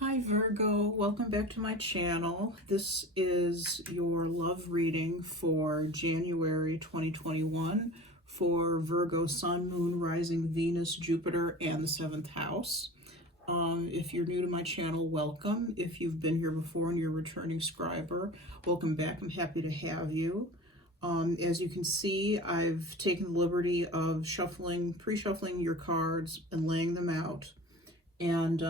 Hi Virgo, welcome back to my channel. This is your love reading for January 2021 for Virgo Sun, Moon, Rising, Venus, Jupiter, and the 7th house. If you're new to my channel, welcome. If you've been here before and you're a returning subscriber, welcome back. I'm happy to have you. As you can see, I've taken the liberty of pre-shuffling your cards and laying them out. And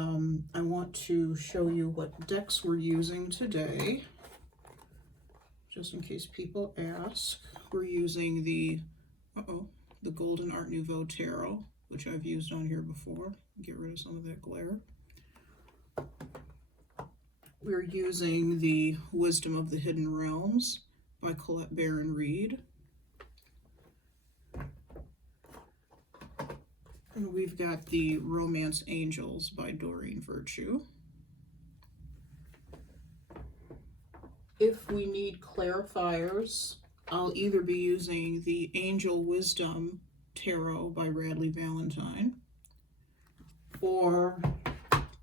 I want to show you what decks we're using today, just in case people ask. We're using the Golden Art Nouveau Tarot, which I've used on here before. Get rid of some of that glare. We're using the Wisdom of the Hidden Realms by Colette Baron-Reid. And we've got the Romance Angels by Doreen Virtue. If we need clarifiers, I'll either be using the Angel Wisdom Tarot by Radleigh Valentine, or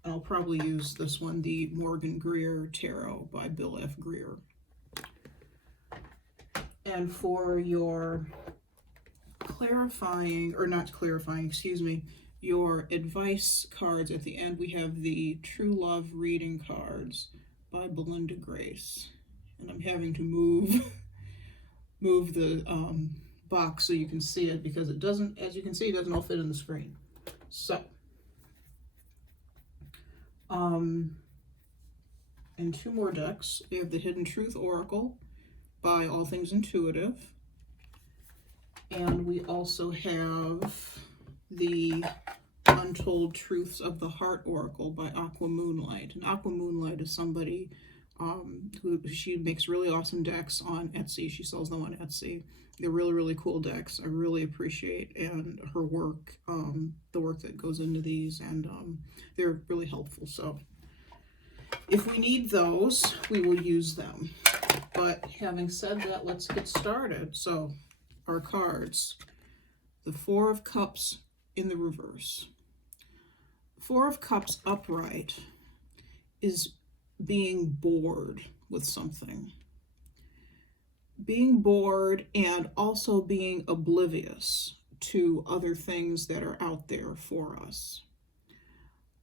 I'll probably use this one, the Morgan Greer Tarot by Bill F. Greer. And for your your advice cards at the end, we have the True Love Reading cards by BelindaGrace. And I'm having to move the box so you can see it, because it doesn't, as you can see, it doesn't all fit in the screen. So, and two more decks. We have the Hidden Truth Oracle by All Things Intuitive. And we also have the Untold Truths of the Heart Oracle by Aquamoonlight. And Aquamoonlight is somebody she makes really awesome decks on Etsy. She sells them on Etsy. They're really, really cool decks. I really appreciate her work, the work that goes into these, and they're really helpful. So if we need those, we will use them. But having said that, let's get started. So our cards, the Four of Cups in the reverse. Four of Cups upright is being bored with something. Being bored and also being oblivious to other things that are out there for us.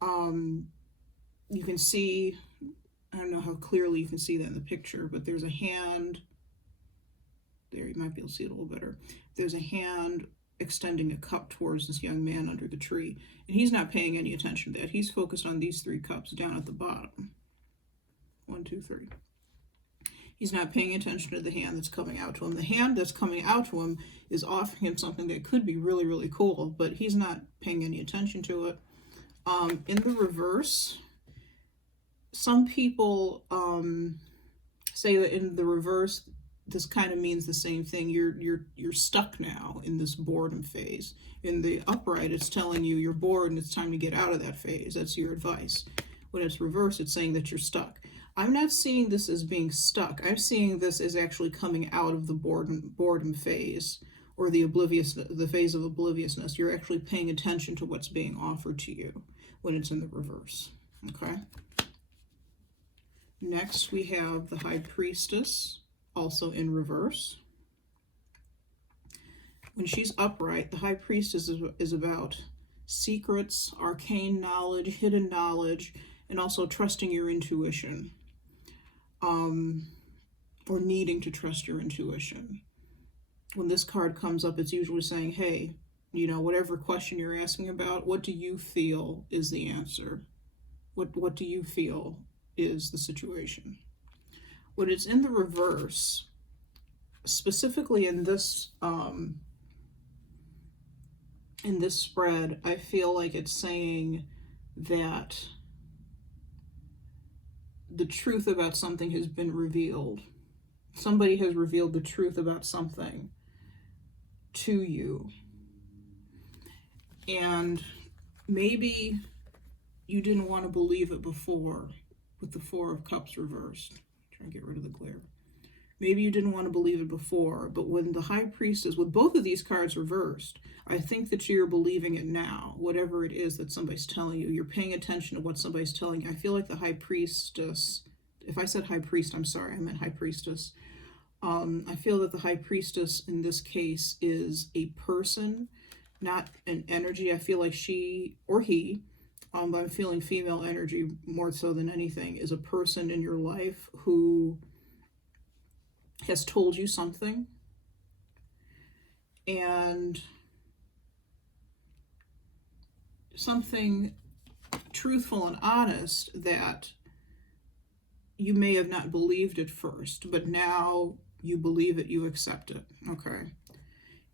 You can see, I don't know how clearly you can see that in the picture, but there's a hand. There, you might be able to see it a little better. There's a hand extending a cup towards this young man under the tree, and he's not paying any attention to that. He's focused on these three cups down at the bottom. 1, 2, 3. He's not paying attention to the hand that's coming out to him. The hand that's coming out to him is offering him something that could be really, really cool, but he's not paying any attention to it. In the reverse, some people say that in the reverse, this kind of means the same thing. You're stuck now in this boredom phase. In the upright, it's telling you you're bored and it's time to get out of that phase. That's your advice. When it's reversed, it's saying that you're stuck. I'm not seeing this as being stuck. I'm seeing this as actually coming out of the boredom phase, or the phase of obliviousness. You're actually paying attention to what's being offered to you when it's in the reverse. Okay. Next, we have the High Priestess, also in reverse. When she's upright, the High Priestess is about secrets, arcane knowledge, hidden knowledge, and also trusting your intuition, or needing to trust your intuition. When this card comes up, it's usually saying, hey, you know, whatever question you're asking about, what do you feel is the answer? What do you feel is the situation? When it's in the reverse, specifically in this spread, I feel like it's saying that the truth about something has been revealed. Somebody has revealed the truth about something to you. And maybe you didn't want to believe it before with the Four of Cups reversed. Try and get rid of the glare. Maybe you didn't want to believe it before, but when the High Priestess, with both of these cards reversed, I think that you're believing it now. Whatever it is that somebody's telling you, you're paying attention to what somebody's telling you. I feel like the High Priestess, if I said High Priest, I'm sorry, I meant High Priestess. I feel that the High Priestess in this case is a person, not an energy. I feel like she or he, but I'm feeling female energy more so than anything, is a person in your life who has told you something, and something truthful and honest that you may have not believed at first, but now you believe it, you accept it. Okay.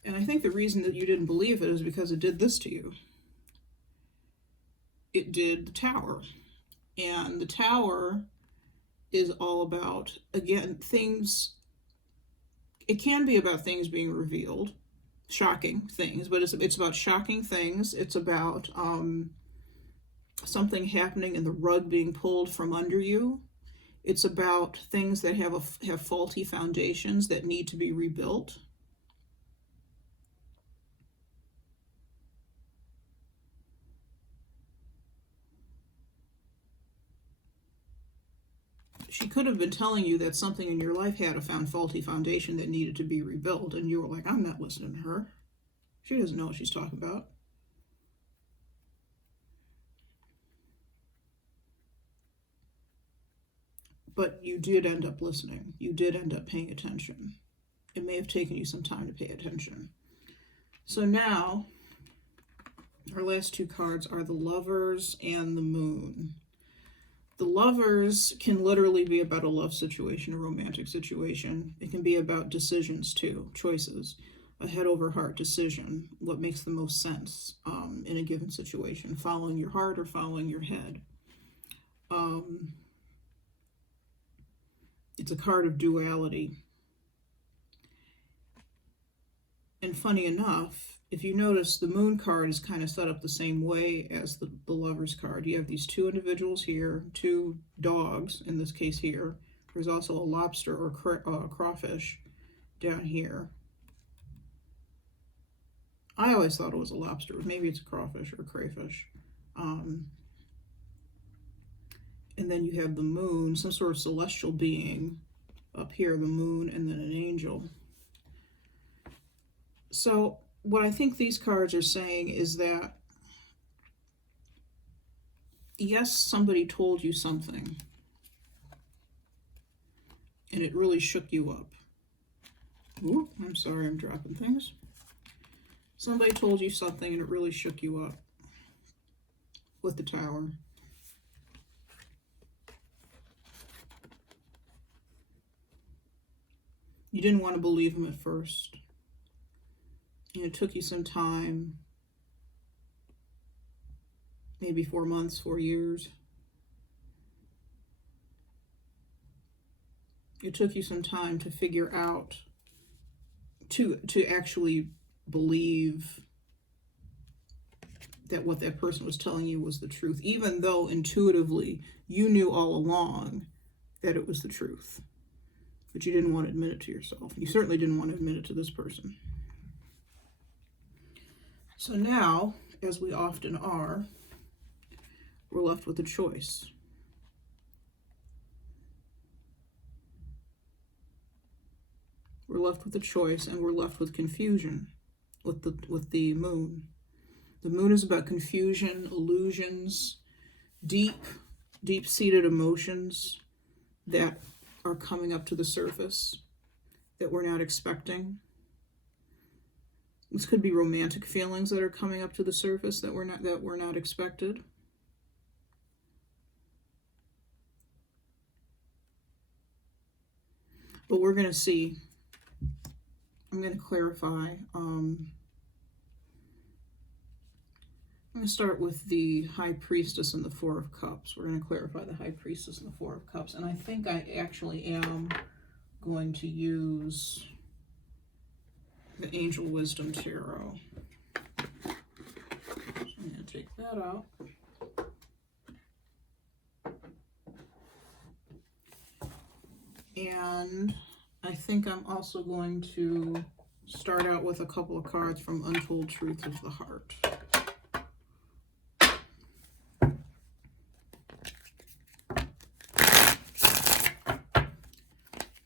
And I think the reason that you didn't believe it is because it did this to you. It did the Tower. And the Tower is all about, again, things. It can be about things being revealed, shocking things, but it's about shocking things. It's about something happening and the rug being pulled from under you. It's about things that have faulty foundations that need to be rebuilt. She could have been telling you that something in your life had a faulty foundation that needed to be rebuilt, and you were like, I'm not listening to her. She doesn't know what she's talking about. But you did end up listening. You did end up paying attention. It may have taken you some time to pay attention. So now, our last two cards are the Lovers and the Moon. The Lovers can literally be about a love situation, a romantic situation. It can be about decisions too, choices, a head over heart decision, what makes the most sense in a given situation, following your heart or following your head. It's a card of duality. And funny enough, if you notice, the Moon card is kind of set up the same way as the Lovers card. You have these two individuals here, two dogs, in this case here. There's also a lobster or crawfish down here. I always thought it was a lobster. Maybe it's a crawfish or a crayfish. And then you have the Moon, some sort of celestial being up here, the Moon, and then an angel. So what I think these cards are saying is that, yes, somebody told you something, and it really shook you up. Ooh, I'm sorry, I'm dropping things. Somebody told you something, and it really shook you up with the Tower. You didn't want to believe him at first. And it took you some time, maybe 4 months, 4 years. It took you some time to figure out, to actually believe that what that person was telling you was the truth, even though intuitively you knew all along that it was the truth. But you didn't want to admit it to yourself. You certainly didn't want to admit it to this person. So now, as we often are, we're left with a choice. We're left with a choice, and we're left with confusion with the Moon. The Moon is about confusion, illusions, deep-seated emotions that are coming up to the surface that we're not expecting. This could be romantic feelings that are coming up to the surface that were not expected. But we're going to see. I'm going to clarify. I'm going to start with the High Priestess and the Four of Cups. We're going to clarify the High Priestess and the Four of Cups. And I think I actually am going to use the Angel Wisdom Tarot. So I'm going to take that out. And I think I'm also going to start out with a couple of cards from Untold Truth of the Heart.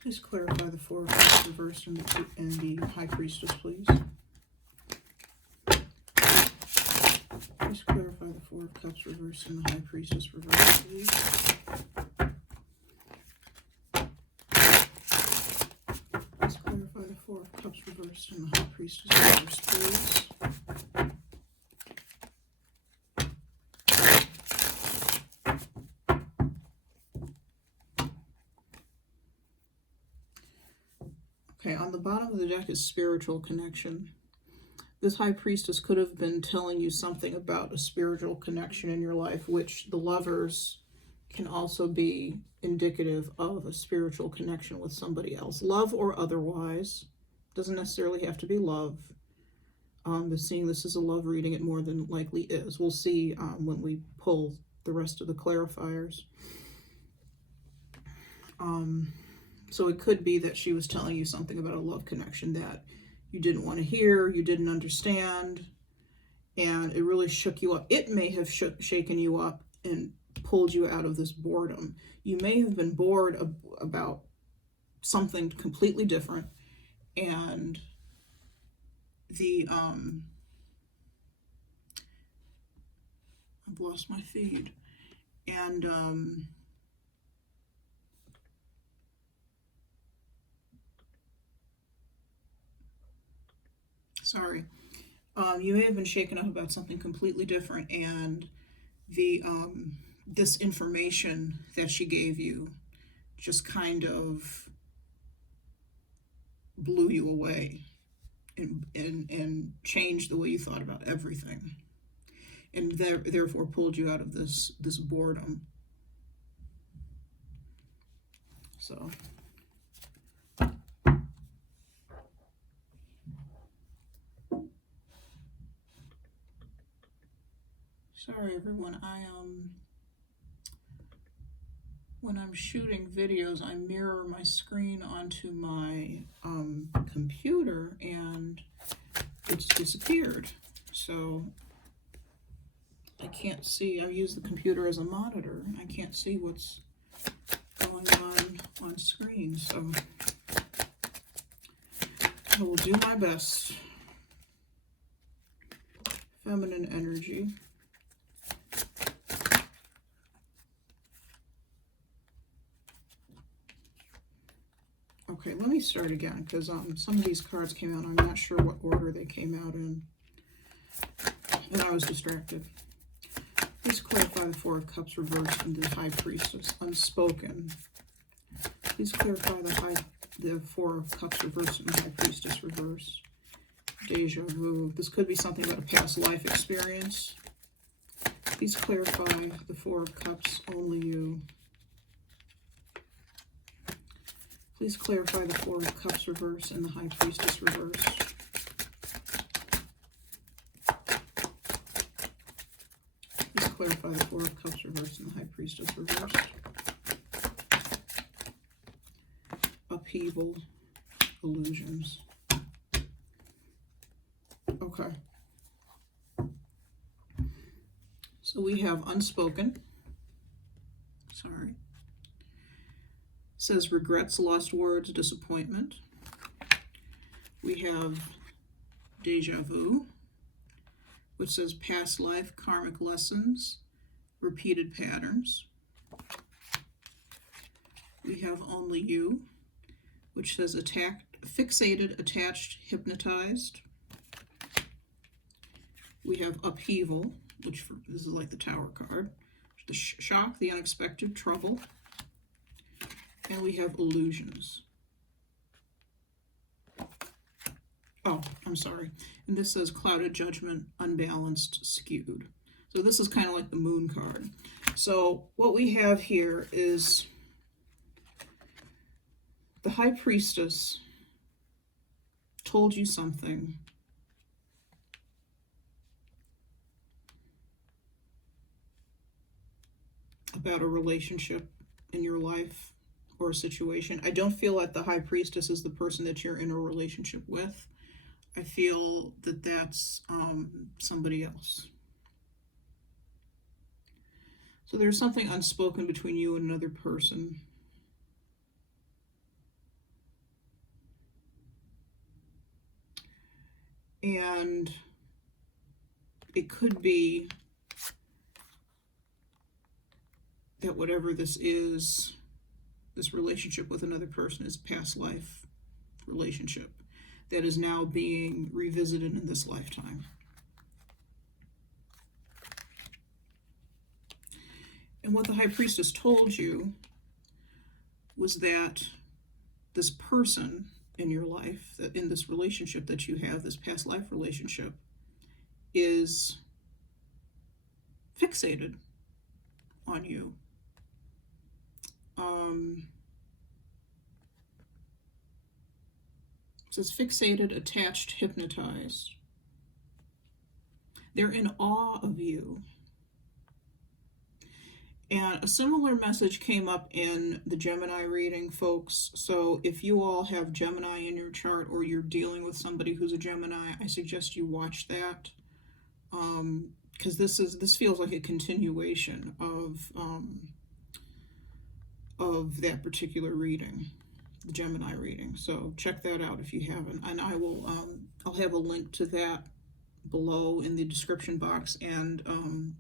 Please clarify the Four of Cups reversed and the High Priestess, please. Please clarify the Four of Cups reversed and the High Priestess reversed, please. Please clarify the Four of Cups reversed and the High Priestess reversed, please. Okay, on the bottom of the deck is spiritual connection. This High Priestess could have been telling you something about a spiritual connection in your life, which the Lovers can also be indicative of a spiritual connection with somebody else. Love or otherwise. Doesn't necessarily have to be love. But seeing this as a love reading, it more than likely is. We'll see when we pull the rest of the clarifiers. So it could be that she was telling you something about a love connection that you didn't want to hear, you didn't understand, and it really shook you up. It may have shaken you up and pulled you out of this boredom. You may have been bored about something completely different, and the I've lost my feed, and sorry, you may have been shaken up about something completely different, and the this information that she gave you just kind of blew you away and changed the way you thought about everything, and therefore pulled you out of this boredom. So sorry everyone, when I'm shooting videos, I mirror my screen onto my computer, and it's disappeared. So I can't see. I use the computer as a monitor. I can't see what's going on screen. So I will do my best. Feminine energy. Okay, let me start again, because some of these cards came out. I'm not sure what order they came out in, and I was distracted. Please clarify the Four of Cups reversed and the High Priestess. Unspoken. Please clarify the Four of Cups reversed and the High Priestess reversed. Deja vu. This could be something about a past life experience. Please clarify the Four of Cups, only you. Please clarify the Four of Cups reverse and the High Priestess reverse. Please clarify the Four of Cups reverse and the High Priestess reverse. Upheaval, illusions. Okay. So we have unspoken. Sorry. Says regrets, lost words, disappointment. We have deja vu, which says past life, karmic lessons, repeated patterns. We have only you, which says attacked, fixated, attached, hypnotized. We have upheaval, which this is like the Tower card. The shock, the unexpected, trouble. And we have illusions. Oh, I'm sorry. And this says clouded judgment, unbalanced, skewed. So this is kind of like the Moon card. So what we have here is the High Priestess told you something about a relationship in your life, or a situation. I don't feel like the High Priestess is the person that you're in a relationship with. I feel that that's somebody else. So there's something unspoken between you and another person. And it could be that whatever this is, this relationship with another person, is a past life relationship that is now being revisited in this lifetime. And what the High Priestess told you was that this person in your life, that in this relationship that you have, this past life relationship, is fixated on you. It says fixated, attached, hypnotized. They're in awe of you. And a similar message came up in the Gemini reading, folks. So if you all have Gemini in your chart, or you're dealing with somebody who's a Gemini, I suggest you watch that. Because this feels like a continuation of that particular reading, the Gemini reading. So check that out if you haven't. And I will I'll have a link to that below in the description box and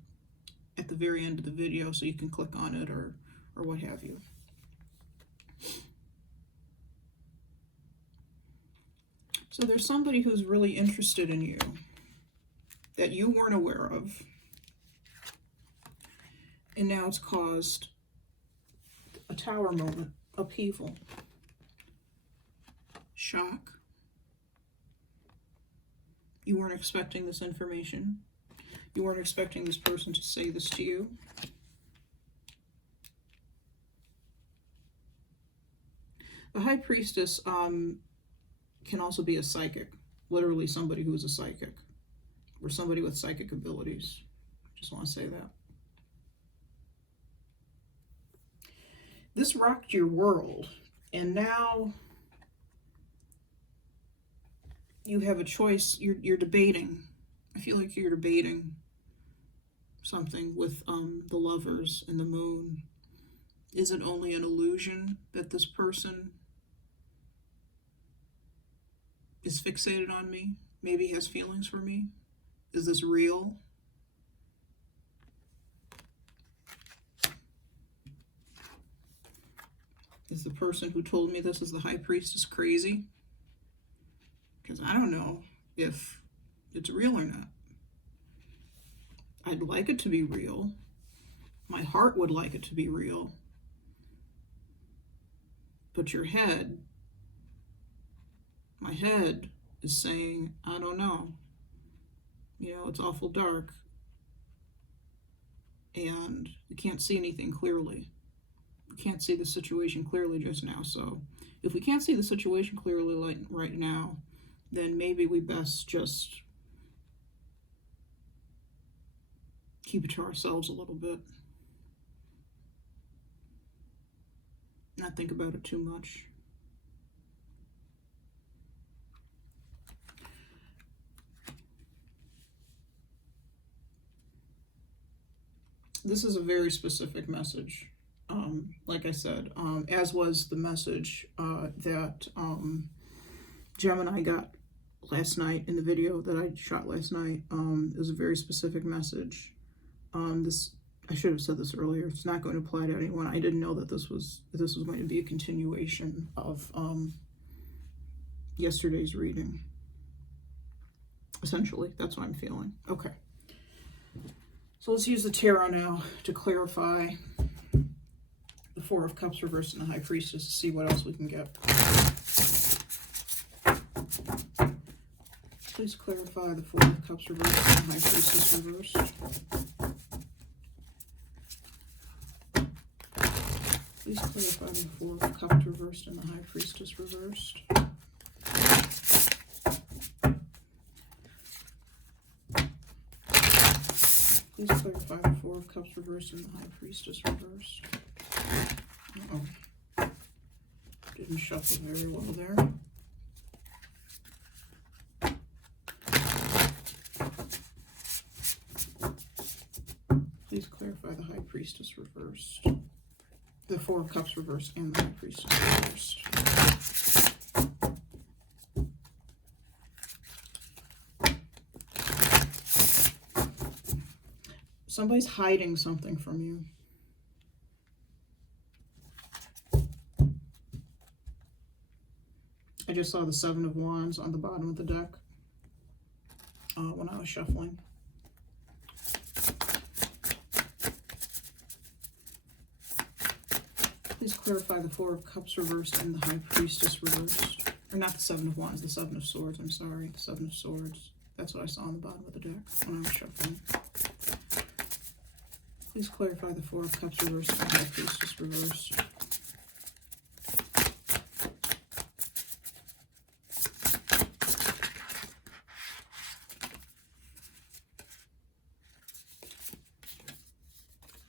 at the very end of the video, so you can click on it or what have you. So there's somebody who's really interested in you that you weren't aware of, and now it's caused a tower moment, upheaval, shock. You weren't expecting this information. You weren't expecting this person to say this to you. The High Priestess can also be a psychic, literally somebody who is a psychic, or somebody with psychic abilities. Just want to say that. This rocked your world, and now you have a choice. You're debating. I feel like you're debating something with the Lovers and the Moon. Is it only an illusion that this person is fixated on me? Maybe has feelings for me? Is this real? Is the person who told me this is the High Priestess crazy? Because I don't know if it's real or not. I'd like it to be real. My heart would like it to be real. But your head, my head is saying, I don't know. You know, it's awful dark. And you can't see anything clearly. We can't see the situation clearly just now. So if we can't see the situation clearly like right now, then maybe we best just keep it to ourselves a little bit. Not think about it too much. This is a very specific message. Like I said, as was the message that Gemini got last night in the video that I shot last night. It was a very specific message. I should have said this earlier. It's not going to apply to anyone. I didn't know that this was going to be a continuation of yesterday's reading. Essentially, that's what I'm feeling. Okay. So let's use the tarot now to clarify the Four of Cups reversed and the High Priestess to see what else we can get. Please clarify the Four of Cups reversed and the High Priestess reversed. Please clarify the Four of Cups reversed and the High Priestess reversed. Please clarify the Four of Cups reversed and the High Priestess reversed. Uh-oh. Didn't shuffle very well there. Please clarify the High Priestess reversed. The Four of Cups reversed and the High Priestess reversed. Somebody's hiding something from you. I just saw the Seven of Wands on the bottom of the deck when I was shuffling. Please clarify the Four of Cups reversed and the High Priestess reversed. Or not the Seven of Wands, the Seven of Swords. I'm sorry, the Seven of Swords. That's what I saw on the bottom of the deck when I was shuffling. Please clarify the Four of Cups reversed and the High Priestess reversed.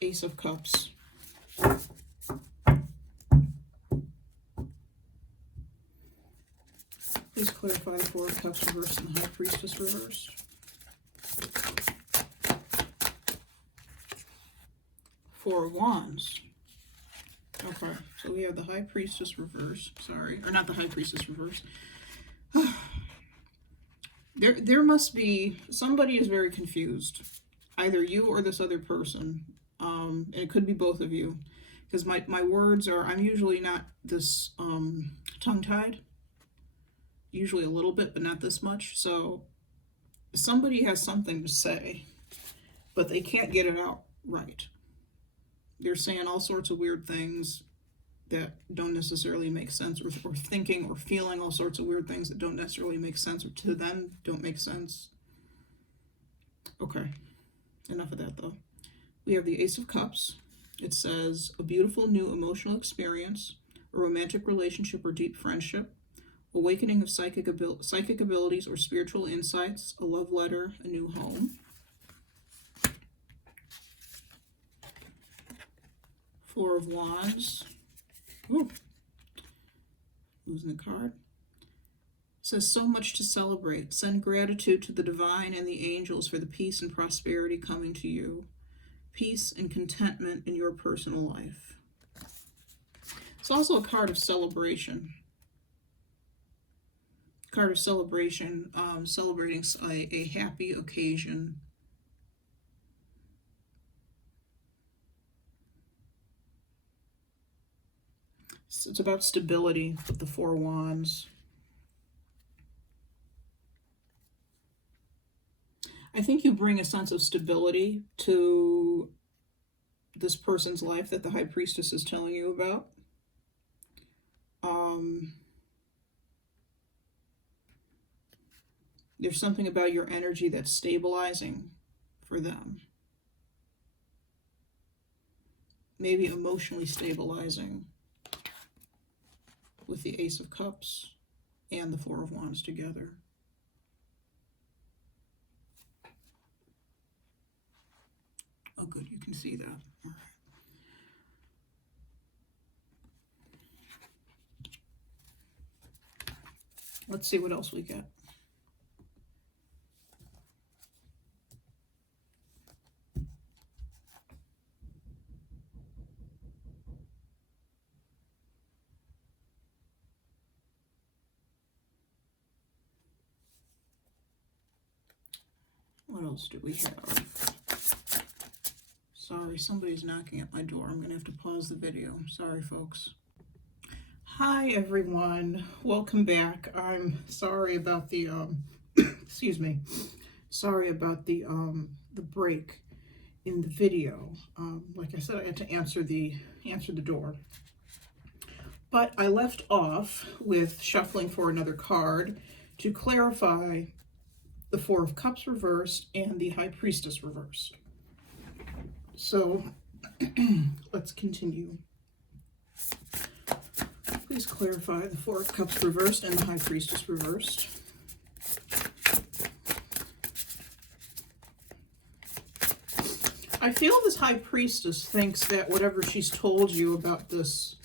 Ace of Cups. Please clarify the Four of Cups reversed and the High Priestess reversed. Four of Wands. Okay, so we have the High Priestess reversed. Sorry, or not the High Priestess reversed. There must be, somebody is very confused. Either you or this other person. And it could be both of you. Because my words are, I'm usually not this tongue-tied. Usually a little bit, but not this much. So somebody has something to say, but they can't get it out right. They're saying all sorts of weird things that don't necessarily make sense, or thinking or feeling all sorts of weird things that don't necessarily make sense, or to them don't make sense. Okay, enough of that though. We have the Ace of Cups. It says, a beautiful new emotional experience, a romantic relationship or deep friendship, awakening of psychic abilities or spiritual insights, a love letter, a new home. Four of Wands. Ooh. Losing the card. It says, so much to celebrate. Send gratitude to the divine and the angels for the peace and prosperity coming to you. Peace and contentment in your personal life. It's also a card of celebration. Card of celebration, celebrating a happy occasion. It's about stability with the Four Wands. I think you bring a sense of stability to this person's life that the High Priestess is telling you about. There's something about your energy that's stabilizing for them. Maybe emotionally stabilizing with the Ace of Cups and the Four of Wands together. Oh, good, you can see that. All right. Let's see what else we get. What else do we have? Sorry, somebody's knocking at my door. I'm going to have to pause the video. Sorry, folks. Hi, everyone. Welcome back. I'm sorry about the, excuse me. Sorry about the break in the video. Like I said, I had to answer the door. But I left off with shuffling for another card to clarify the Four of Cups reversed and the High Priestess reversed. So let's continue. Please clarify the Four of Cups reversed and the High Priestess reversed. I feel this High Priestess thinks that whatever she's told you about this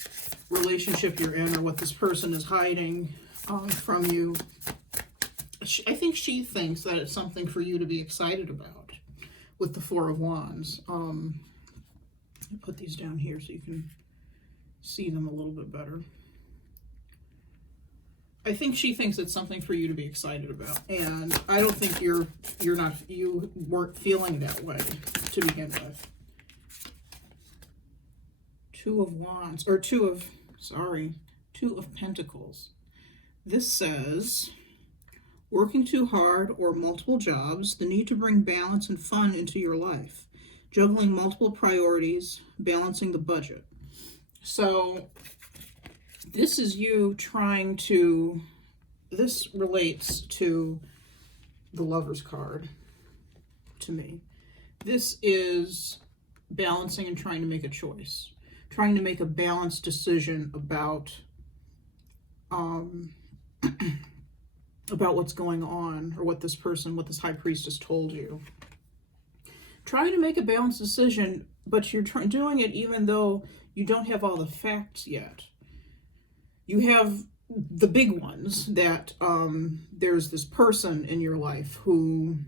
relationship you're in or what this person is hiding from you. I think she thinks that it's something for you to be excited about with the Four of Wands. I'll put these down here so you can see them a little bit better. I think she thinks it's something for you to be excited about, and I don't think you weren't feeling that way to begin with. Two of Pentacles. This says, working too hard or multiple jobs, the need to bring balance and fun into your life, juggling multiple priorities, balancing the budget. So this is you trying to, this relates to the Lover's card to me. This is balancing and trying to make a choice, trying to make a balanced decision about about what's going on, or what this High Priestess told you. Try to make a balanced decision, but you're doing it even though you don't have all the facts yet. You have the big ones that there's this person in your life who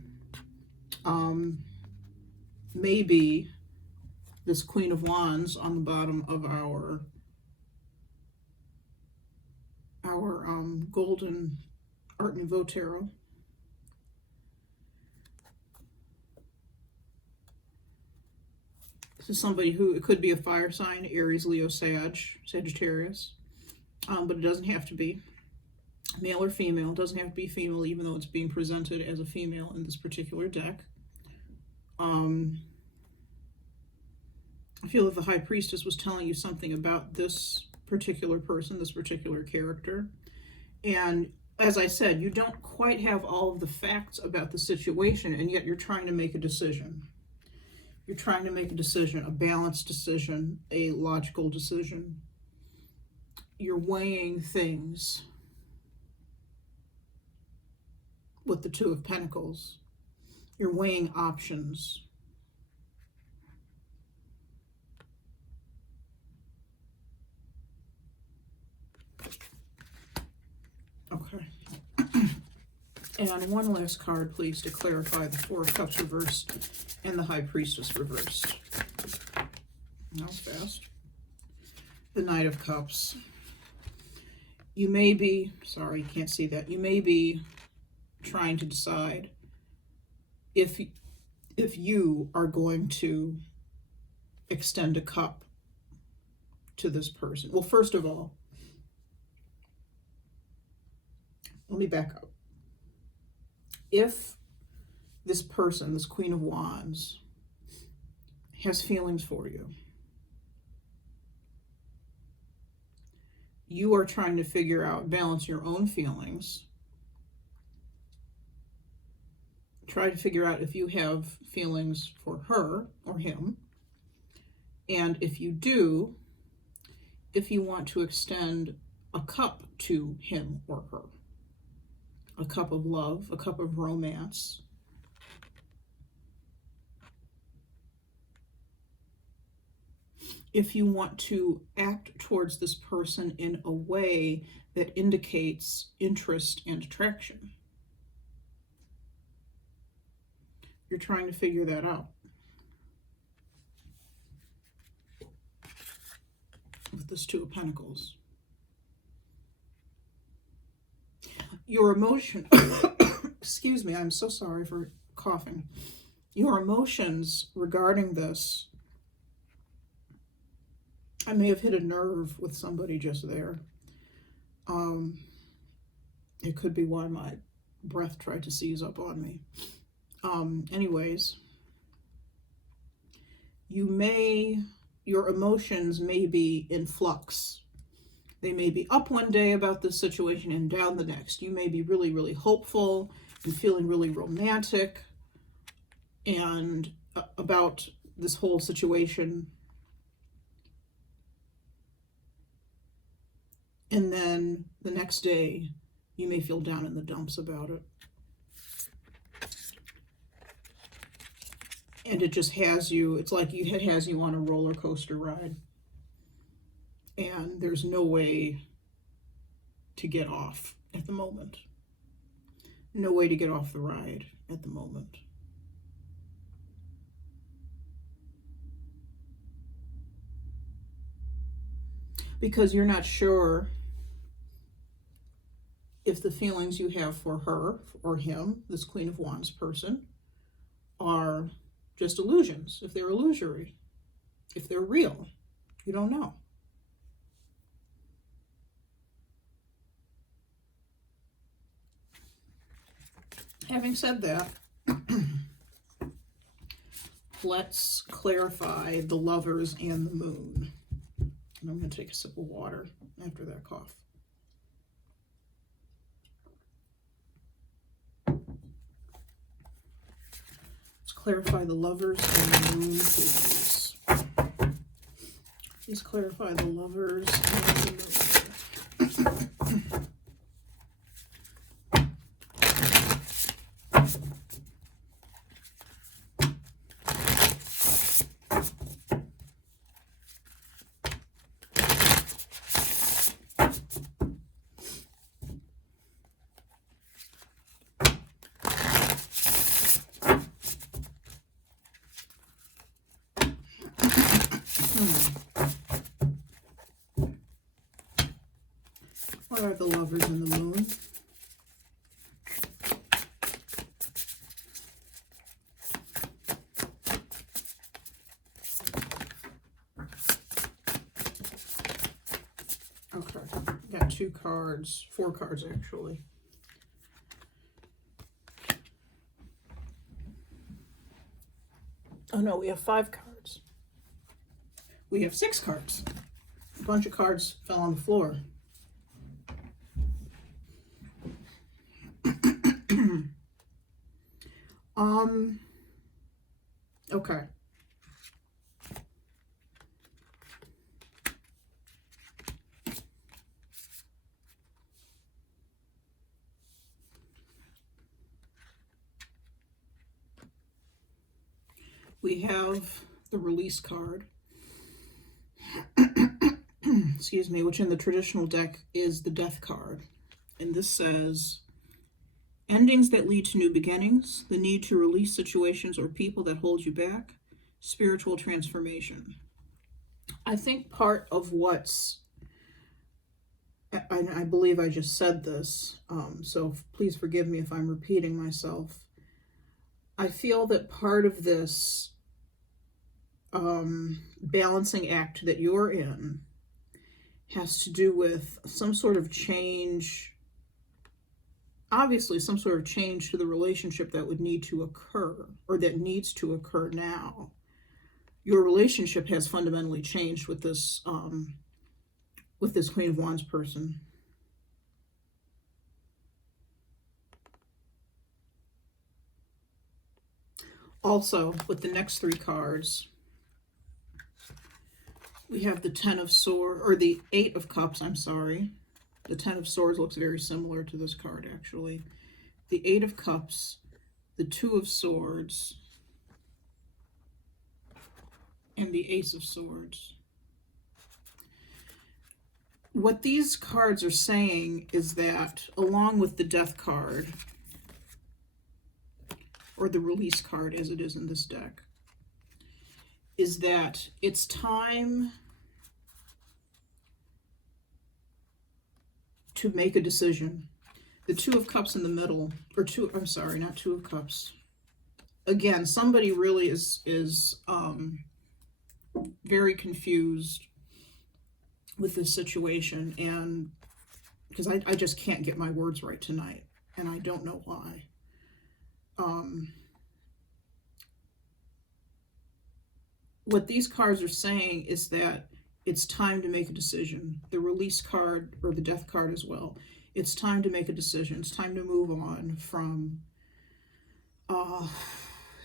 may be this Queen of Wands on the bottom of our golden Art Nouveau tarot. This is somebody who, it could be a fire sign, Aries, Leo, Sagittarius, but it doesn't have to be male or female. It doesn't have to be female, even though it's being presented as a female in this particular deck. I feel that the High Priestess was telling you something about this particular person, this particular character. And as I said, you don't quite have all of the facts about the situation, and yet you're trying to make a decision. You're trying to make a decision, a balanced decision, a logical decision. You're weighing things with the Two of Pentacles. You're weighing options. Okay. And one last card, please, to clarify the Four of Cups reversed and the High Priestess reversed. That was fast. The Knight of Cups. You may be, sorry, you can't see that. You may be trying to decide if you are going to extend a cup to this person. Well, first of all, let me back up. If this person, this Queen of Wands, has feelings for you, you are trying to figure out, balance your own feelings. Try to figure out if you have feelings for her or him. And if you do, if you want to extend a cup to him or her. A cup of love, a cup of romance. If you want to act towards this person in a way that indicates interest and attraction. You're trying to figure that out. With this Two of Pentacles. Your emotion, excuse me, I'm so sorry for coughing. Your emotions regarding this, I may have hit a nerve with somebody just there. It could be why my breath tried to seize up on me. Anyways, your emotions may be in flux. They may be up one day about this situation and down the next. You may be really, really hopeful and feeling really romantic and about this whole situation. And then the next day, you may feel down in the dumps about it. And it just has you, it's like it has you on a roller coaster ride. and there's no way to get off at the moment. No way to get off the ride at the moment. Because you're not sure if the feelings you have for her or him, this Queen of Wands person, are just illusions, if they're illusory, if they're real. You don't know. Having said that, let's clarify the Lovers and the Moon. And I'm going to take a sip of water after that cough. Let's clarify the Lovers and the Moon, please. Please clarify the Lovers and the Moon. What are the Lovers and the Moon? Okay, got 2 cards, 4 cards actually. Oh no, we have 5 cards. We have 6 cards. A bunch of cards fell on the floor. Okay. We have the Release card. Excuse me, which in the traditional deck is the Death card. And this says, endings that lead to new beginnings, the need to release situations or people that hold you back, spiritual transformation. I think part of what's, I believe I just said this, so please forgive me if I'm repeating myself. I feel that part of this balancing act that you're in has to do with some sort of change, obviously some sort of change to the relationship that would need to occur, or that needs to occur now. Your relationship has fundamentally changed with this Queen of Wands person. Also, with the next 3 cards, we have the 10 of Swords, or the 8 of Cups, I'm sorry. The 10 of Swords looks very similar to this card, actually. The 8 of Cups, the 2 of Swords, and the Ace of Swords. What these cards are saying is that, along with the Death card, or the Release card as it is in this deck, is that it's time to make a decision. The 2 of Cups in the middle, or I'm sorry, not 2 of Cups. Again, somebody really is very confused with this situation, and because I just can't get my words right tonight, and I don't know why. What these cards are saying is that it's time to make a decision. The Release card, or the Death card as well, it's time to make a decision. It's time to move on from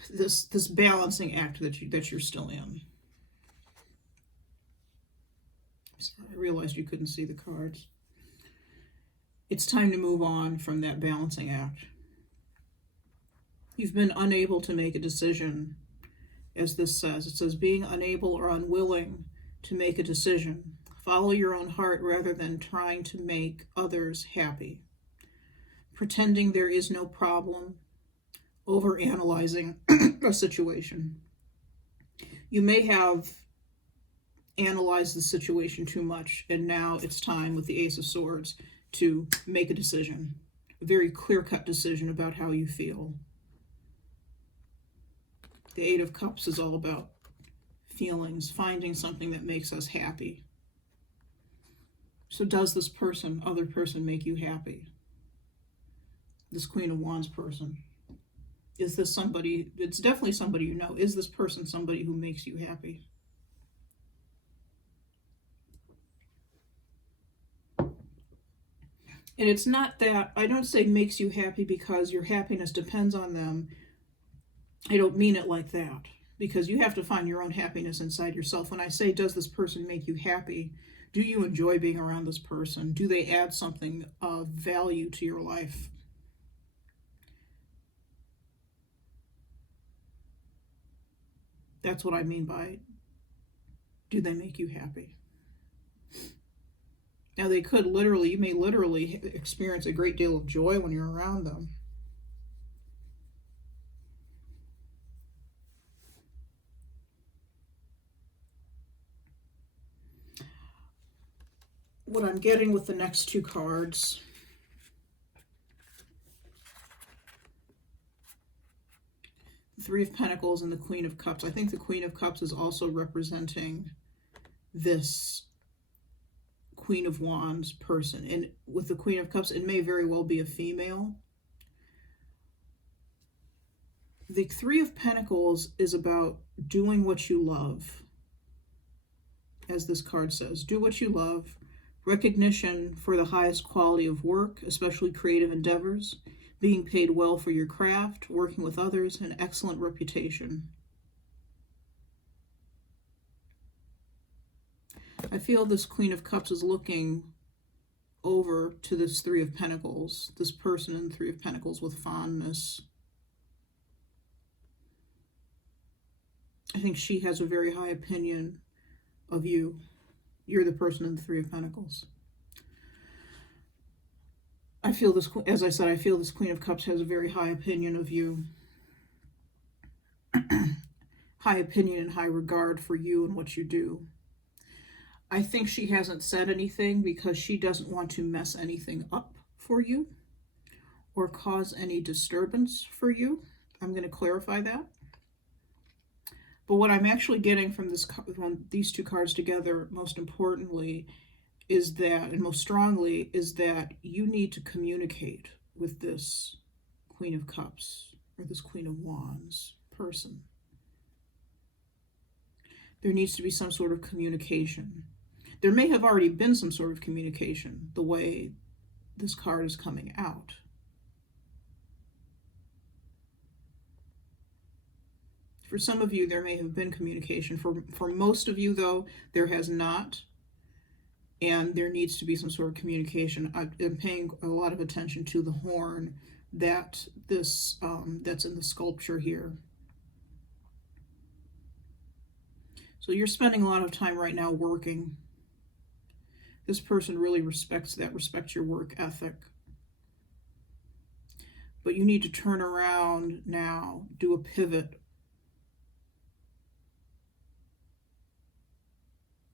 this balancing act that you're still in. Sorry, I realized you couldn't see the cards. It's time to move on from that balancing act. You've been unable to make a decision, as this says. It says being unable or unwilling to make a decision, Follow your own heart rather than trying to make others happy. Pretending there is no problem. Overanalyzing a situation. You may have analyzed the situation too much, and now it's time with the Ace of Swords to make a decision. A very clear-cut decision about how you feel. The Eight of Cups is all about feelings, finding something that makes us happy. So does this other person make you happy? This Queen of Wands person. Is this somebody, it's definitely somebody you know. Is this person somebody who makes you happy? And it's not that, I don't say makes you happy because your happiness depends on them. I don't mean it like that, because you have to find your own happiness inside yourself. When I say, does this person make you happy? Do you enjoy being around this person? Do they add something of value to your life? That's what I mean by, do they make you happy? Now they could literally, you may literally experience a great deal of joy when you're around them. What I'm getting with the next two cards, the Three of Pentacles and the Queen of Cups. I think the Queen of Cups is also representing this Queen of Wands person. And with the Queen of Cups, it may very well be a female. The Three of Pentacles is about doing what you love. As this card says, do what you love. Recognition for the highest quality of work, especially creative endeavors. Being paid well for your craft, working with others, an excellent reputation. I feel this Queen of Cups is looking over to this Three of Pentacles, this person in the Three of Pentacles, with fondness. I think she has a very high opinion of you. You're the person in the Three of Pentacles. I feel this, as I said, I feel this Queen of Cups has a very high opinion of you. High opinion and high regard for you and what you do. I think she hasn't said anything because she doesn't want to mess anything up for you or cause any disturbance for you. I'm going to clarify that. But what I'm actually getting from these two cards together, most importantly, is that, and most strongly, is that you need to communicate with this Queen of Cups or this Queen of Wands person. There needs to be some sort of communication. There may have already been some sort of communication the way this card is coming out. For some of you, there may have been communication. For most of you, though, there has not. And there needs to be some sort of communication. I'm paying a lot of attention to the horn that's in the sculpture here. So you're spending a lot of time right now working. This person really respects your work ethic. But you need to turn around now, do a pivot,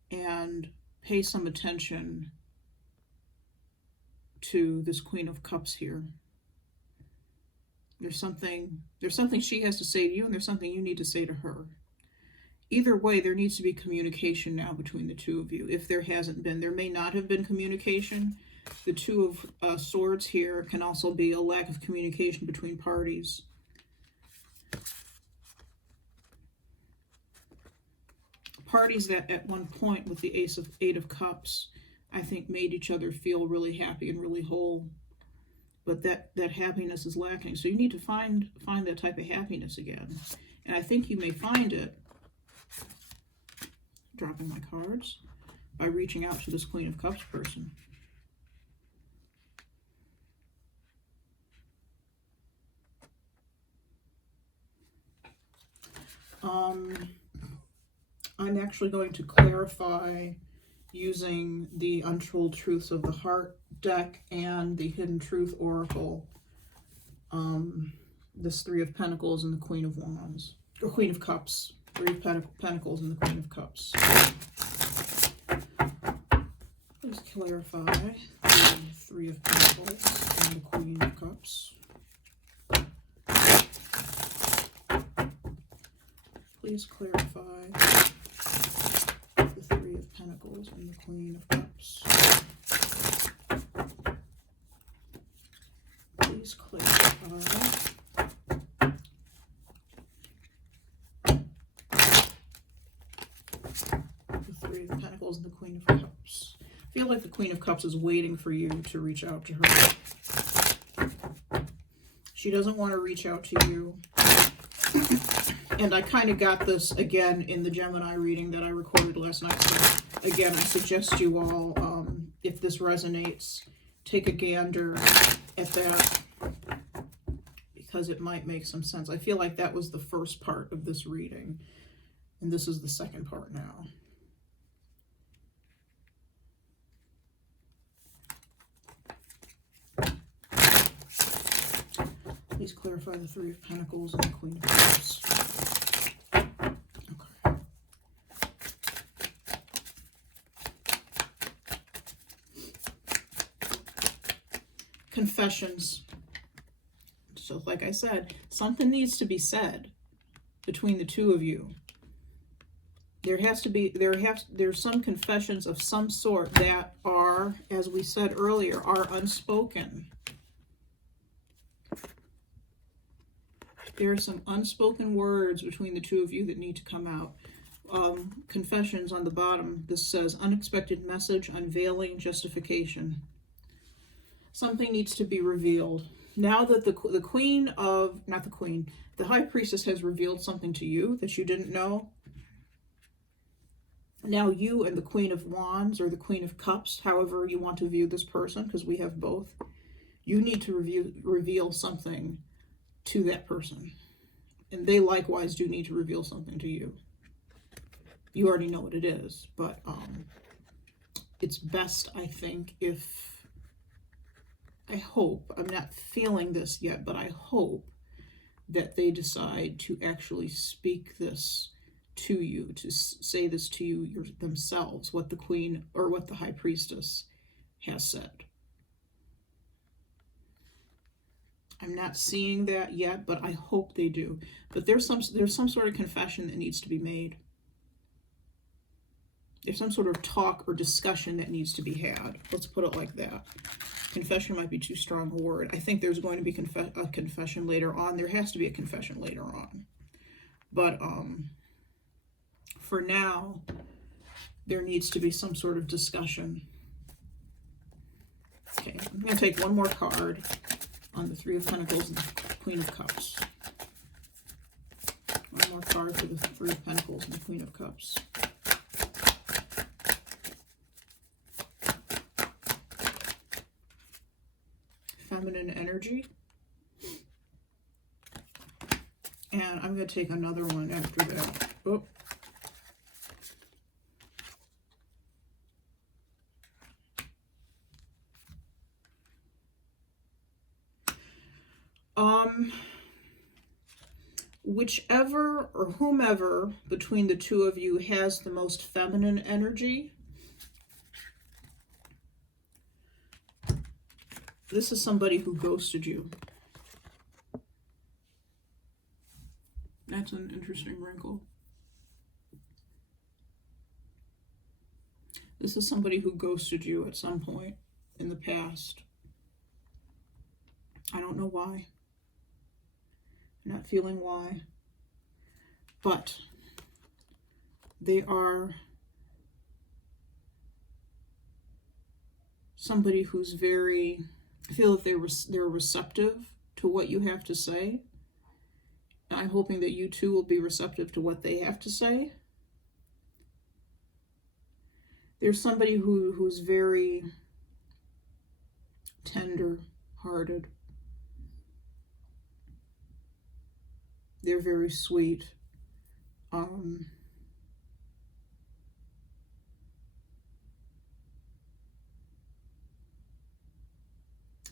and pay some attention to this Queen of Cups here. There's something she has to say to you, and there's something you need to say to her. Either way, there needs to be communication now between the two of you. If there hasn't been, there may not have been communication. The Two of Swords here can also be a lack of communication between parties. Parties that at one point with the Eight of Cups, I think made each other feel really happy and really whole. But that happiness is lacking. So you need to find that type of happiness again. And I think you may find it, dropping my cards, by reaching out to this Queen of Cups person. I'm actually going to clarify using the Untold Truths of the Heart deck and the Hidden Truth Oracle. This Three of Pentacles and the Queen of Wands. Or Queen of Cups. Three of Pentacles and the Queen of Cups. Please clarify the Three of Pentacles and the Queen of Cups. Please clarify the Three of Pentacles and the Queen of Cups. Please clarify the Three of Pentacles and the Queen of Cups. I feel like the Queen of Cups is waiting for you to reach out to her. She doesn't want to reach out to you. And I kind of got this again in the Gemini reading that I recorded last night. So again, I suggest you all, if this resonates, take a gander at that, because it might make some sense. I feel like that was the first part of this reading, and this is the second part now. Please clarify the Three of Pentacles and the Queen of Cups. Okay. Confessions. So like I said, something needs to be said between the two of you. There's some confessions of some sort that are, as we said earlier, are unspoken. There are some unspoken words between the two of you that need to come out. Confessions on the bottom. This says, unexpected message, unveiling, justification. Something needs to be revealed. Now that the Queen of, not the Queen, the High Priestess has revealed something to you that you didn't know. Now you and the Queen of Wands or the Queen of Cups, however you want to view this person, because we have both, you need to reveal something to that person, and they likewise do need to reveal something to you. You already know what it is, but it's best, I think, if, I hope, I'm not feeling this yet, but I hope that they decide to actually speak this to you, to say this to you themselves, what the Queen or what the High Priestess has said. I'm not seeing that yet, but I hope they do. But there's some sort of confession that needs to be made. There's some sort of talk or discussion that needs to be had. Let's put it like that. Confession might be too strong a word. I think there's going to be a confession later on. There has to be a confession later on. But for now, there needs to be some sort of discussion. Okay, I'm going to take one more card on the Three of Pentacles and the Queen of Cups. One more card for the Three of Pentacles and the Queen of Cups. Feminine energy. And I'm going to take another one after that. Oh. Whichever or whomever between the two of you has the most feminine energy, this is somebody who ghosted you. That's an interesting wrinkle. This is somebody who ghosted you at some point in the past. I don't know why. I'm not feeling why. But they are somebody who's very, I feel that they're receptive to what you have to say. I'm hoping that you too will be receptive to what they have to say. There's somebody who's very tender-hearted. They're very sweet.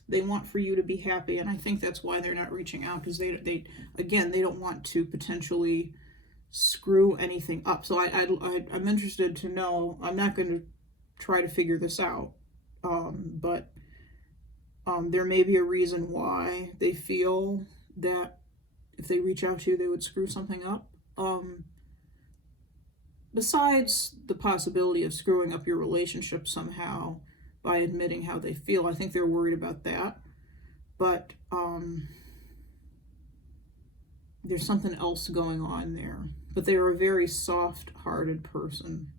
They want for you to be happy, and I think that's why they're not reaching out, because they again, they don't want to potentially screw anything up. So I'm interested to know. I'm not going to try to figure this out, but there may be a reason why they feel that if they reach out to you, they would screw something up. Besides the possibility of screwing up your relationship somehow by admitting how they feel, I think they're worried about that. But there's something else going on there. But they're a very soft-hearted person.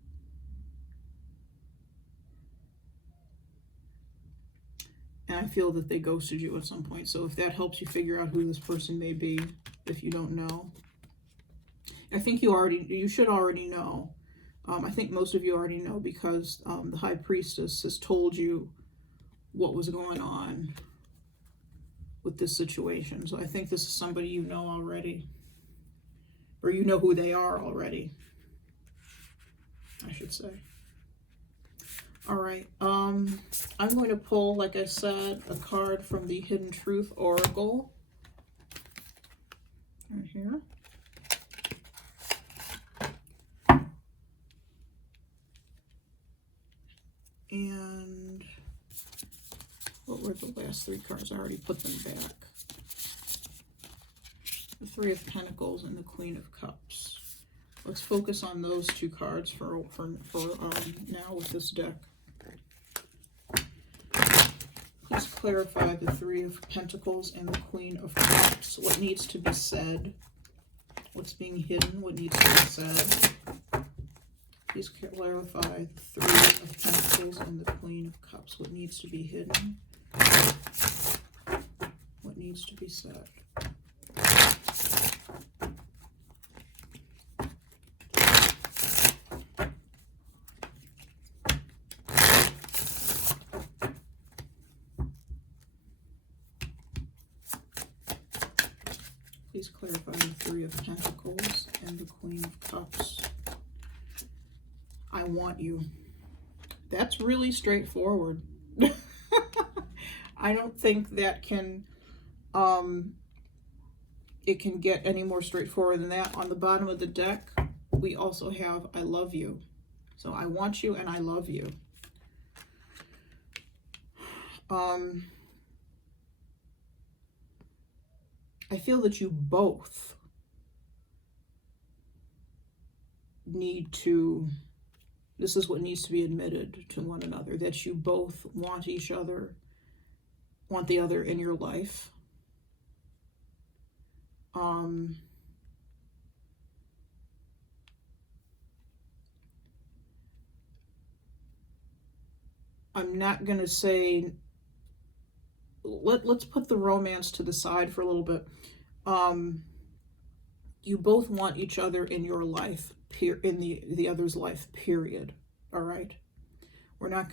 And I feel that they ghosted you at some point. So if that helps you figure out who this person may be, if you don't know. I think you should already know. I think most of you already know, because the High Priestess has told you what was going on with this situation. So I think this is somebody you know already. Or you know who they are already, I should say. All right. I'm going to pull, like I said, a card from the Hidden Truth Oracle. Right here. And what were the last three cards? I already put them back. The Three of Pentacles and the Queen of Cups. Let's focus on those two cards for now with this deck. Please clarify the Three of Pentacles and the Queen of Cups. What needs to be said? What's being hidden? What needs to be said? Please clarify the Three of Pentacles and the Queen of Cups. What needs to be hidden? What needs to be said? Please clarify the Three of Pentacles and the Queen of Cups. I want you. That's really straightforward. I don't think that can, it can get any more straightforward than that. On the bottom of the deck, we also have I love you. So I want you and I love you. I feel that you both need to, this is what needs to be admitted to one another, that you both want each other, want the other in your life. I'm not going to say, let's put the romance to the side for a little bit. You both want each other in your life, in the other's life, period. All right? I'm not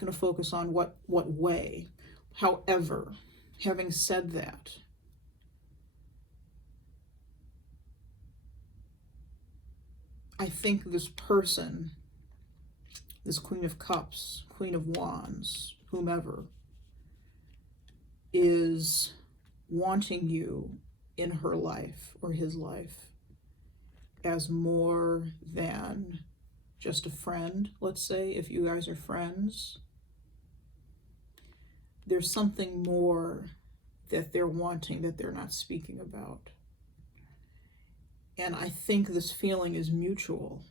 gonna focus on what way. However, having said that, I think this person, this Queen of Cups, Queen of Wands, whomever, is wanting you in her life or his life as more than just a friend. Let's say if you guys are friends, there's something more that they're wanting that they're not speaking about. And I think this feeling is mutual.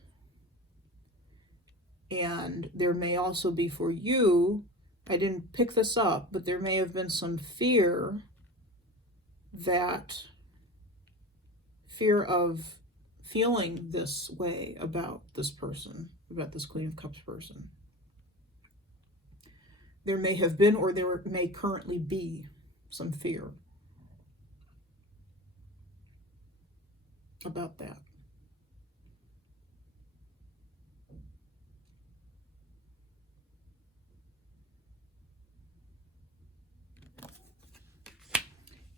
And there may also be for you, I didn't pick this up, but there may have been some fear of feeling this way about this person, about this Queen of Cups person. There may have been, or there may currently be, some fear about that.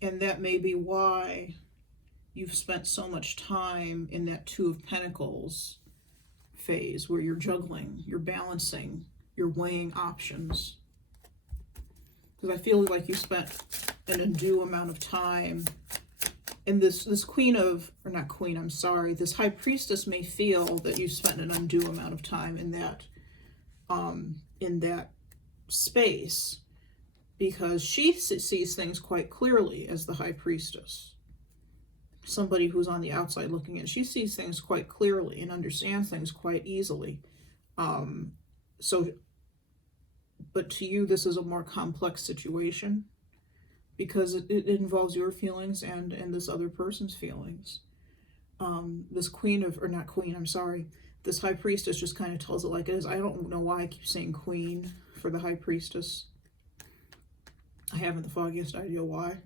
And that may be why you've spent so much time in that Two of Pentacles phase where you're juggling, you're balancing, you're weighing options. Because I feel like you spent an undue amount of time. And this queen of, or not queen, I'm sorry, this high priestess may feel that you spent an undue amount of time in that space, because she sees things quite clearly as the high priestess. Somebody who's on the outside looking in, she sees things quite clearly and understands things quite easily. But to you, this is a more complex situation, because it involves your feelings and this other person's feelings. This queen of, or not queen, I'm sorry, this high priestess just kind of tells it like it is. I don't know why I keep saying queen for the high priestess. I haven't the foggiest idea why.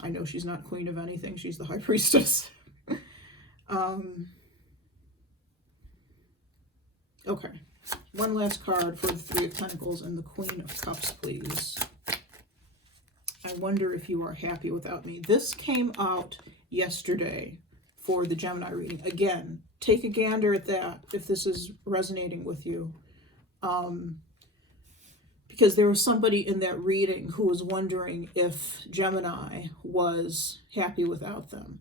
I know she's not queen of anything. She's the high priestess. Okay. One last card for the Three of Pentacles and the Queen of Cups, please. I wonder if you are happy without me. This came out yesterday for the Gemini reading. Again, take a gander at that if this is resonating with you. Because there was somebody in that reading who was wondering if Gemini was happy without them.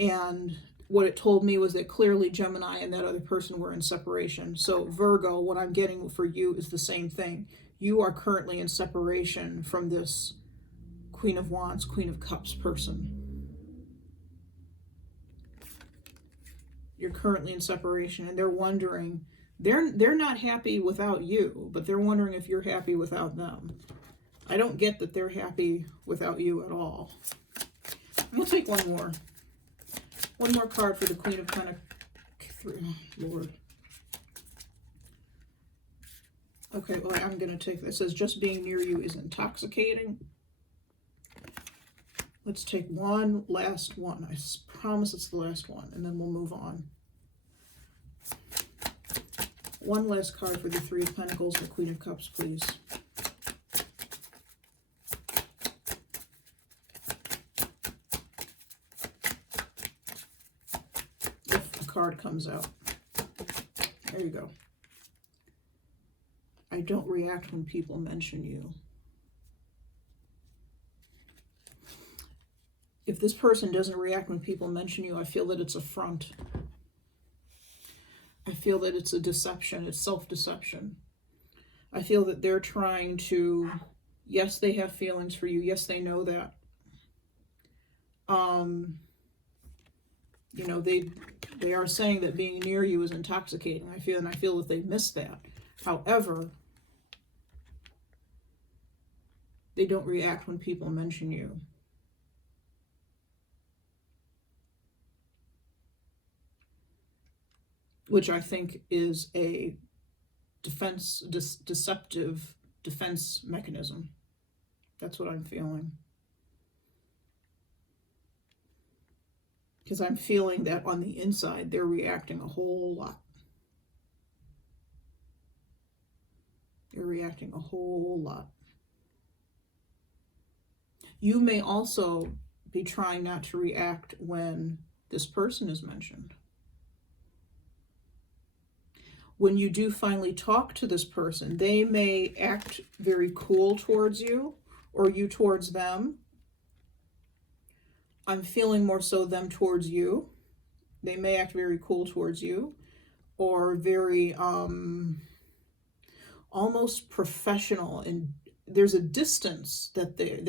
And what it told me was that clearly Gemini and that other person were in separation. So Virgo, what I'm getting for you is the same thing. You are currently in separation from this Queen of Wands, Queen of Cups person. You're currently in separation, and they're wondering, they're not happy without you, but they're wondering if you're happy without them. I don't get that they're happy without you at all. I'm going to take one more. One more card for the Queen of Pentacles. Lord. Okay, well, I'm going to take this. It says, just being near you is intoxicating. Let's take one last one. I promise it's the last one, and then we'll move on. One last card for the Three of Pentacles and the Queen of Cups, please. If a card comes out. There you go. I don't react when people mention you. If this person doesn't react when people mention you, I feel that it's a front. I feel that it's a deception. It's self-deception. I feel that they're trying to, yes, they have feelings for you. Yes, they know that. You know, they are saying that being near you is intoxicating. I feel that they miss that. However, they don't react when people mention you. Which I think is a deceptive defense mechanism. That's what I'm feeling. Because I'm feeling that on the inside, they're reacting a whole lot. They're reacting a whole lot. You may also be trying not to react when this person is mentioned. When you do finally talk to this person, they may act very cool towards you, or you towards them. I'm feeling more so them towards you. They may act very cool towards you, or very almost professional, and there's a distance that they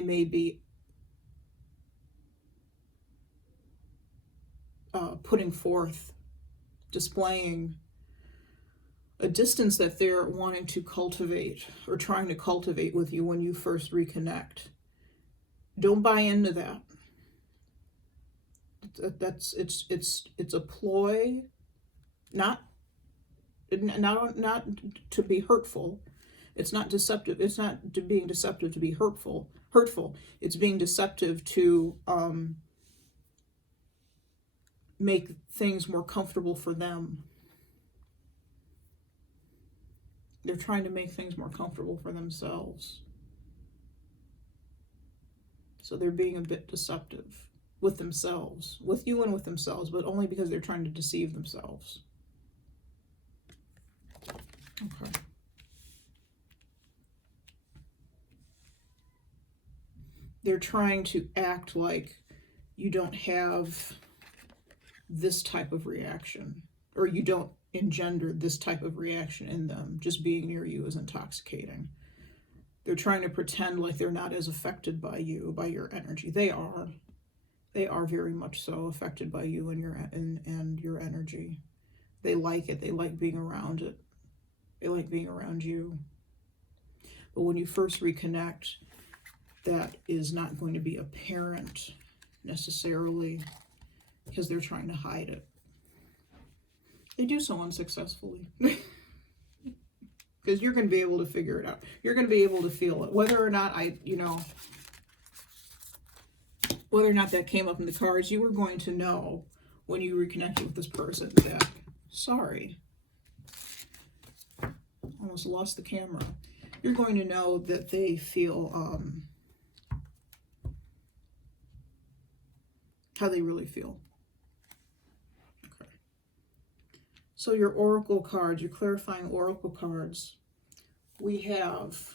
may be putting forth, displaying a distance that they're wanting to cultivate or trying to cultivate with you when you first reconnect. Don't buy into that. It's a ploy, not to be hurtful. It's not deceptive. It's not being deceptive to be hurtful. It's being deceptive to make things more comfortable for them. They're trying to make things more comfortable for themselves. So they're being a bit deceptive with themselves, with you and with themselves, but only because they're trying to deceive themselves. Okay. They're trying to act like you don't have this type of reaction, or you don't engender this type of reaction in them. Just being near you is intoxicating. They're trying to pretend like they're not as affected by you, by your energy. They are. They are very much so affected by you and your energy. They like it. They like being around it. They like being around you. But when you first reconnect, that is not going to be apparent necessarily, because they're trying to hide it. They do so unsuccessfully. Because you're going to be able to figure it out. You're going to be able to feel it. Whether or not whether or not that came up in the cards, you were going to know when you reconnected with this person that, sorry, almost lost the camera. You're going to know that they feel how they really feel. Okay. So your oracle cards, your clarifying oracle cards, we have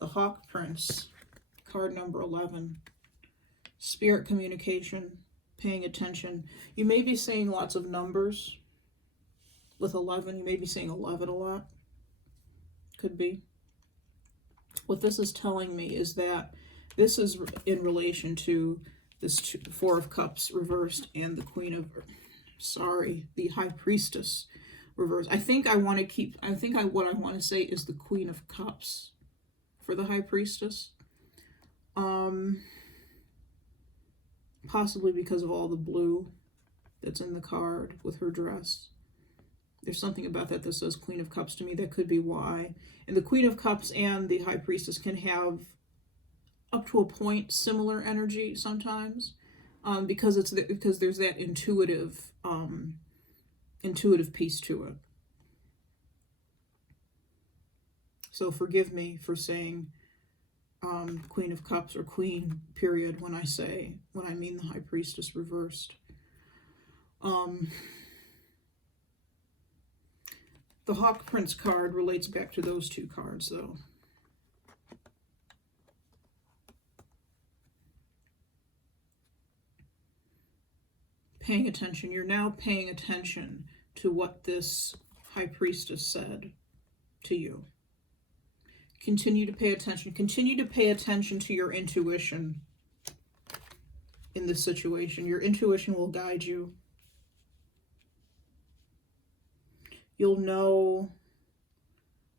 the Hawk Prince, card number 11. Spirit communication, paying attention. You may be seeing lots of numbers with 11. You may be seeing 11 a lot. Could be. What this is telling me is that this is in relation to this Four of Cups reversed and the the High Priestess reversed. What I want to say is the Queen of Cups for the High Priestess. Possibly because of all the blue that's in the card with her dress. There's something about that says Queen of Cups to me. That could be why. And the Queen of Cups and the High Priestess can have, up to a point, similar energy sometimes, because there's that intuitive piece to it. So forgive me for saying Queen of Cups or Queen period when I mean the High Priestess reversed. The Hawk Prince card relates back to those two cards, though. Paying attention. You're now paying attention to what this High Priestess said to you. Continue to pay attention. Continue to pay attention to your intuition in this situation. Your intuition will guide you. You'll know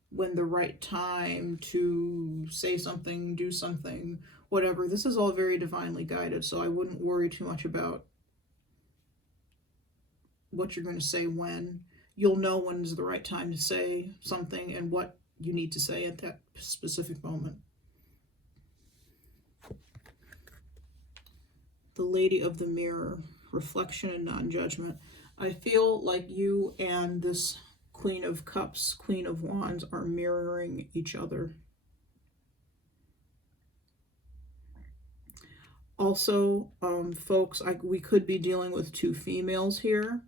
when the right time to say something, do something, whatever. This is all very divinely guided, so I wouldn't worry too much about what you're going to say when. You'll know when is the right time to say something and what you need to say at that specific moment. The Lady of the Mirror, reflection and non-judgment. I feel like you and this Queen of Cups, Queen of Wands are mirroring each other. Also, folks, we could be dealing with two females here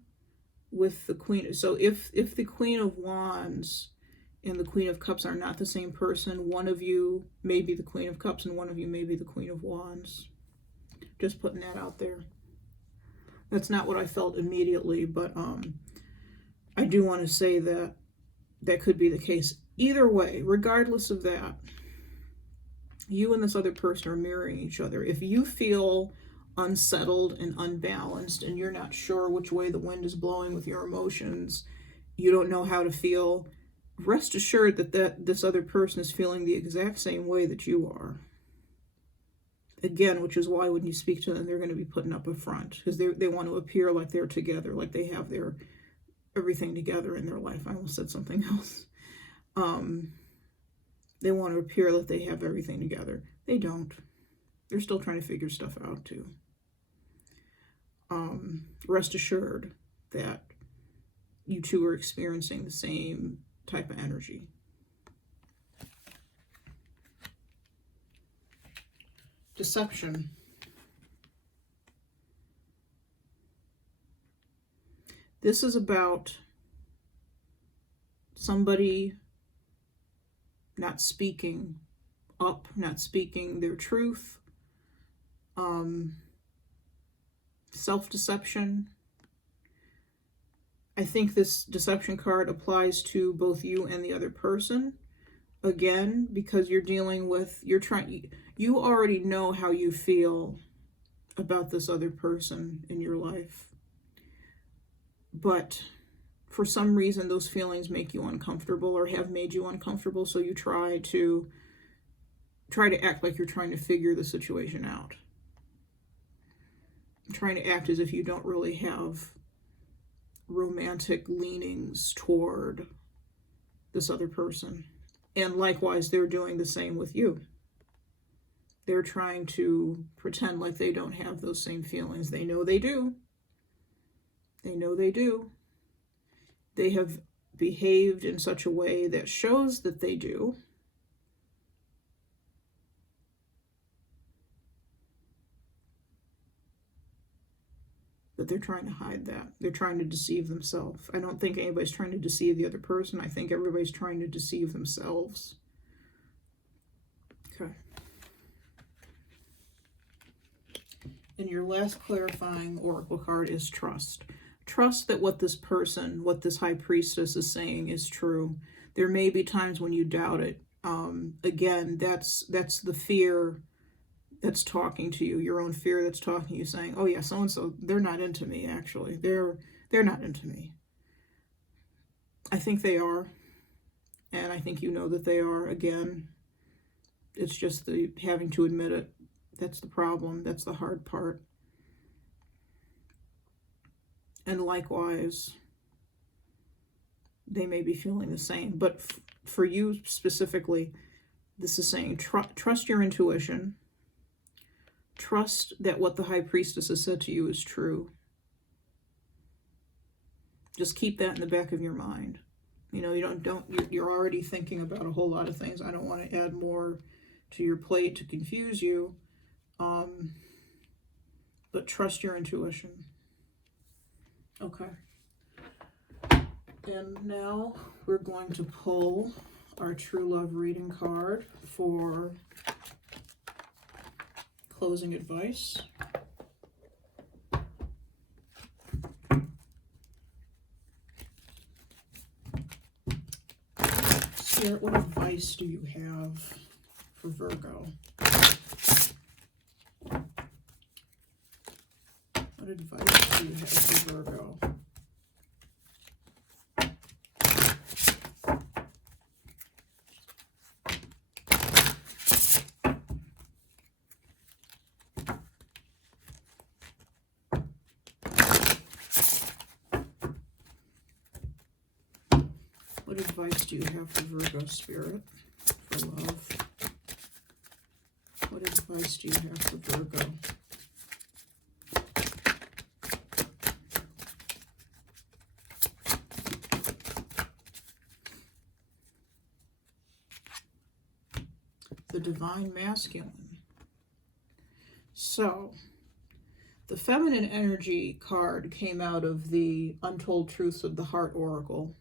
with the Queen. So if the Queen of Wands and the Queen of Cups are not the same person, one of you may be the Queen of Cups and one of you may be the Queen of Wands. Just putting that out there. That's not what I felt immediately, but I do want to say that that could be the case. Either way, regardless of that, you and this other person are mirroring each other. If you feel unsettled and unbalanced and you're not sure which way the wind is blowing with your emotions, you don't know how to feel, rest assured that this other person is feeling the exact same way that you are. Again, which is why when you speak to them, they're going to be putting up a front, because they want to appear like they're together, like they have their everything together in their life. I almost said something else. They want to appear like they have everything together. They don't. They're still trying to figure stuff out too. Rest assured that you two are experiencing the same type of energy. Deception. This is about somebody not speaking up, not speaking their truth, self-deception. I think this deception card applies to both you and the other person. Again, because you're dealing with, you already know how you feel about this other person in your life. But for some reason, those feelings make you uncomfortable or have made you uncomfortable. So you try to act like you're trying to figure the situation out. Trying to act as if you don't really have romantic leanings toward this other person. And likewise, they're doing the same with you. They're trying to pretend like they don't have those same feelings. They know they do. They know they do. They have behaved in such a way that shows that they do. But they're trying to hide that. They're trying to deceive themselves. I don't think anybody's trying to deceive the other person. I think everybody's trying to deceive themselves. Okay. And your last clarifying oracle card is trust. Trust that what this person, what this high priestess is saying is true. There may be times when you doubt it. Again, that's the fear that's talking to you, your own fear that's talking to you, saying, oh yeah, so-and-so, they're not into me, actually. They're not into me. I think they are. And I think you know that they are. Again, it's just the having to admit it. That's the problem. That's the hard part. And likewise, they may be feeling the same. But for you specifically, this is saying, trust your intuition. Trust that what the high priestess has said to you is true. Just keep that in the back of your mind. You know, you're already thinking about a whole lot of things. I don't want to add more to your plate to confuse you. But trust your intuition. Okay. And now we're going to pull our true love reading card for closing advice. Spirit, what advice do you have for Virgo? What advice do you have for Virgo? What advice do you have for Virgo Spirit for love? What advice do you have for Virgo? The Divine Masculine. So, the Feminine Energy card came out of the Untold Truths of the Heart Oracle.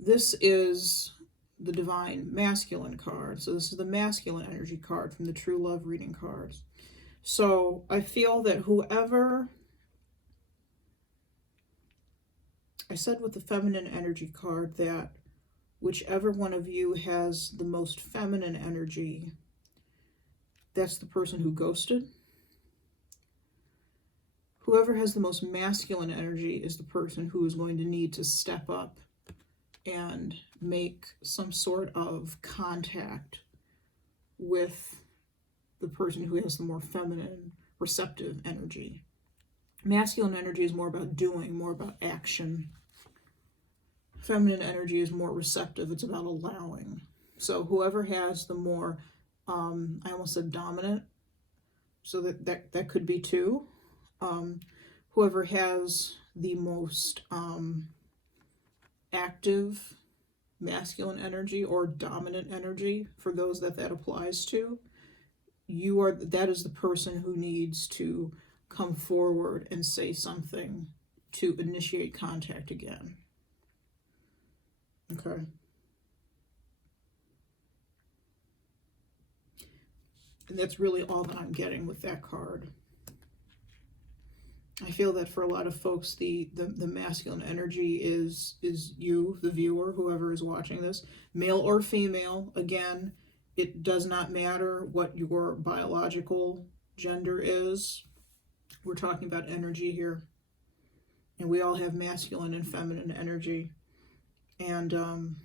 This is the Divine Masculine card. So this is the Masculine Energy card from the True Love Reading cards. So I feel that whoever, I said with the Feminine Energy card that whichever one of you has the most feminine energy, that's the person who ghosted. Whoever has the most masculine energy is the person who is going to need to step up and make some sort of contact with the person who has the more feminine, receptive energy. Masculine energy is more about doing, more about action. Feminine energy is more receptive. It's about allowing. So whoever has the more, I almost said dominant, so that could be two. Whoever has the most active masculine energy or dominant energy, for those that applies to, that is the person who needs to come forward and say something to initiate contact again. Okay. And that's really all that I'm getting with that card. I feel that for a lot of folks, the masculine energy is you, the viewer, whoever is watching this, male or female. Again, it does not matter what your biological gender is. We're talking about energy here. And we all have masculine and feminine energy. And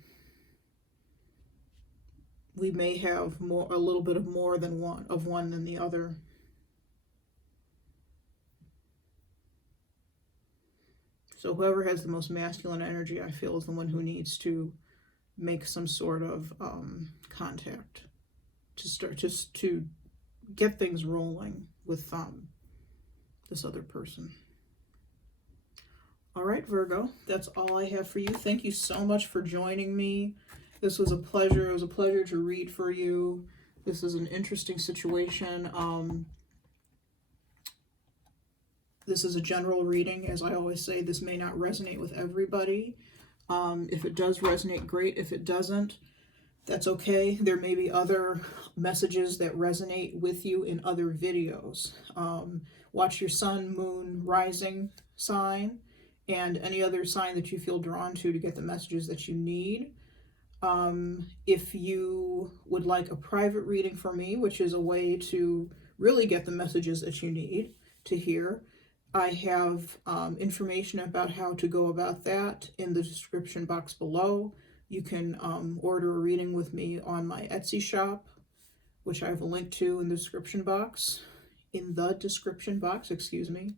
we may have a little bit of more than one than the other. So whoever has the most masculine energy, I feel, is the one who needs to make some sort of contact to start just to get things rolling with this other person. All right, Virgo, that's all I have for you. Thank you so much for joining me. This was a pleasure. It was a pleasure to read for you. This is an interesting situation. This is a general reading. As I always say, this may not resonate with everybody. If it does resonate, great. If it doesn't, that's okay. There may be other messages that resonate with you in other videos. Watch your sun, moon, rising sign, and any other sign that you feel drawn to get the messages that you need. If you would like a private reading from me, which is a way to really get the messages that you need to hear, I have information about how to go about that in the description box below. You can order a reading with me on my Etsy shop, which I have a link to in the description box. Excuse me.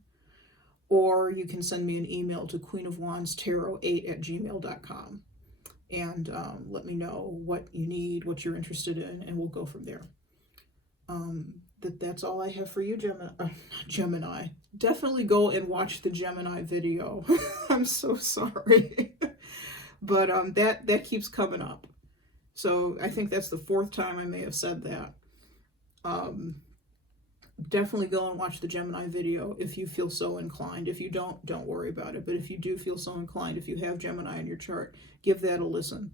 Or you can send me an email to queenofwandstarot8@gmail.com and let me know what you need, what you're interested in, and we'll go from there. That's all I have for you, Gemini. Definitely go and watch the Gemini video. I'm so sorry. But that keeps coming up. So I think that's the 4th time I may have said that. Definitely go and watch the Gemini video if you feel so inclined. If you don't worry about it. But if you do feel so inclined, if you have Gemini in your chart, give that a listen.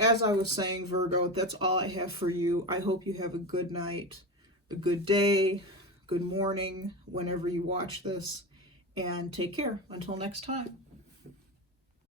As I was saying, Virgo, that's all I have for you. I hope you have a good night, a good day, good morning, whenever you watch this, and take care. Until next time.